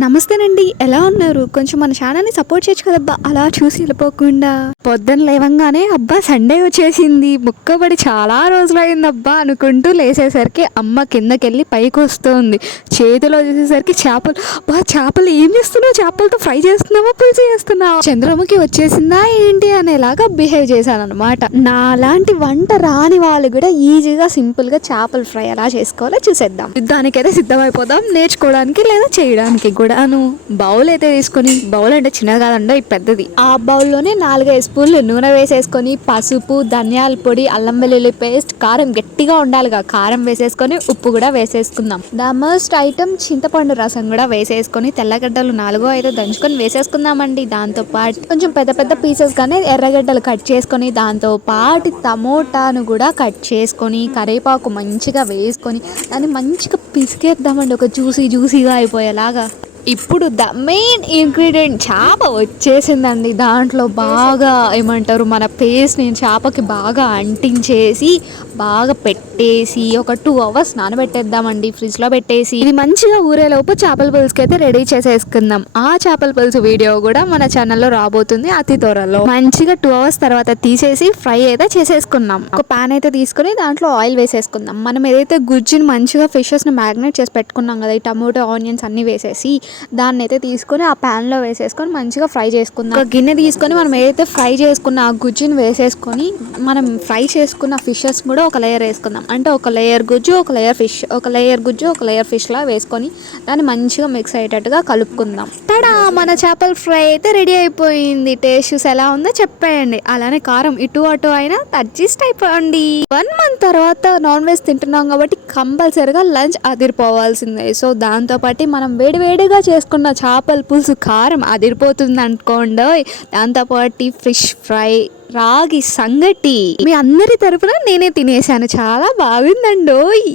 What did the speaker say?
నమస్తేనండి, ఎలా ఉన్నారు? కొంచెం మన ఛానల్ని సపోర్ట్ చేయొచ్చు కదబ్బా, అలా చూసి వెళ్ళిపోకుండా. పొద్దున్న లేవంగానే అబ్బా సండే వచ్చేసింది, ముక్కబడి చాలా రోజులైందబ్బా అనుకుంటూ లేసేసరికి అమ్మ కిందకెళ్ళి పైకి వస్తుంది. చేతిలో చూసేసరికి చేపలు. బా చేపలు ఏం చేస్తున్నావు? చేపలతో ఫ్రై చేస్తున్నావా, పులుసు చేస్తున్నావా? చంద్రముఖి వచ్చేసిందా ఏంటి అనేలాగా బిహేవ్ చేశాను అనమాట. నాలాంటి వంట రాని వాళ్ళు కూడా ఈజీగా సింపుల్గా చేపల ఫ్రై ఎలా చేసుకోవాలో చూసేద్దాం. దానికైతే సిద్ధమైపోదాం, నేర్చుకోవడానికి లేదా చేయడానికి కూడాను. బౌల్ అయితే తీసుకొని, బౌల్ అంటే చిన్నది కాదండి, పెద్దది. ఆ బౌల్లోనే 4-5 స్పూన్లు నూనె వేసేసుకొని, పసుపు, ధనియాల పొడి, అల్లం వెల్లుల్లి పేస్ట్, కారం గట్టిగా ఉండాలిగా కారం వేసేసుకొని, ఉప్పు కూడా వేసేసుకుందాం. ద మస్ట్ ఐటమ్ చింతపండు రసం కూడా వేసేసుకొని, తెల్లగడ్డలు 4-5 దంచుకొని వేసేసుకుందామండి. దాంతో పాటు కొంచెం పెద్ద పెద్ద పీసెస్ గానే ఎర్రగడ్డలు కట్ చేసుకొని, దాంతో పాటు టమోటాను కూడా కట్ చేసుకొని, కరివేపాకు మంచిగా వేసుకొని దాన్ని మంచిగా పిసికేద్దామండి, ఒక జ్యూసీగా అయిపోయేలాగా. ఇప్పుడు ద మెయిన్ ఇంగ్రీడియంట్ చేప వచ్చేసిందండి. దాంట్లో బాగా ఏమంటారు, మన పేస్ట్ని చేపకి బాగా అంటించేసి బాగా పెట్టేసి ఒక 2 hours నానబెట్టేద్దామండి ఫ్రిడ్జ్లో పెట్టేసి. ఇది మంచిగా ఊరేలోపు చేపల పులుసుకి అయితే రెడీ చేసేసుకుందాం. ఆ చేపల పులుసు వీడియో కూడా మన ఛానల్లో రాబోతుంది అతి త్వరలో. మంచిగా 2 hours తర్వాత తీసేసి ఫ్రై అయితే చేసేసుకున్నాం. ఒక ప్యాన్ అయితే తీసుకుని దాంట్లో ఆయిల్ వేసేసుకుందాం. మనం ఏదైతే గుజ్జుని మంచిగా ఫిషెస్ని మ్యారినేట్ చేసి పెట్టుకున్నాం కదా, ఈ టమోటో ఆనియన్స్ అన్ని వేసేసి దాన్ని అయితే తీసుకొని ఆ ప్యాన్లో వేసేసుకొని మంచిగా ఫ్రై చేసుకుందాం. ఒక గిన్నె తీసుకొని మనం ఏదైతే ఫ్రై చేసుకున్న ఆ గుజ్జుని వేసేసుకొని, మనం ఫ్రై చేసుకున్న ఫిషెస్ కూడా ఒక లేయర్ వేసుకుందాం. అంటే ఒక లేయర్ గుజ్జు, ఒక లేయర్ ఫిష్, ఒక లేయర్ గుజ్జు, ఒక లేయర్ ఫిష్లా వేసుకొని దాన్ని మంచిగా మిక్స్ అయ్యేటట్టుగా కలుపుకుందాం. తడా, మన చేపల ఫ్రై అయితే రెడీ అయిపోయింది. టేస్ట్ చూసి ఎలా ఉందో చెప్పేయండి. అలానే కారం ఇటు అటు అయినా అడ్జస్ట్ అయిపోండి. 1 month తర్వాత నాన్ వెజ్ తింటున్నాం కాబట్టి కంపల్సరిగా లంచ్ అదిరిపోవాల్సిందే. సో దాంతోపాటు మనం వేడివేడిగా చేసుకున్న చేపల పులుసు కారం అదిరిపోతుంది అనుకోండి. దాంతోపాటు ఫిష్ ఫ్రై, రాగి సంగటి మీ అందరి తరపున నేనే తినేసాను, చాలా బాగుందండోయ్.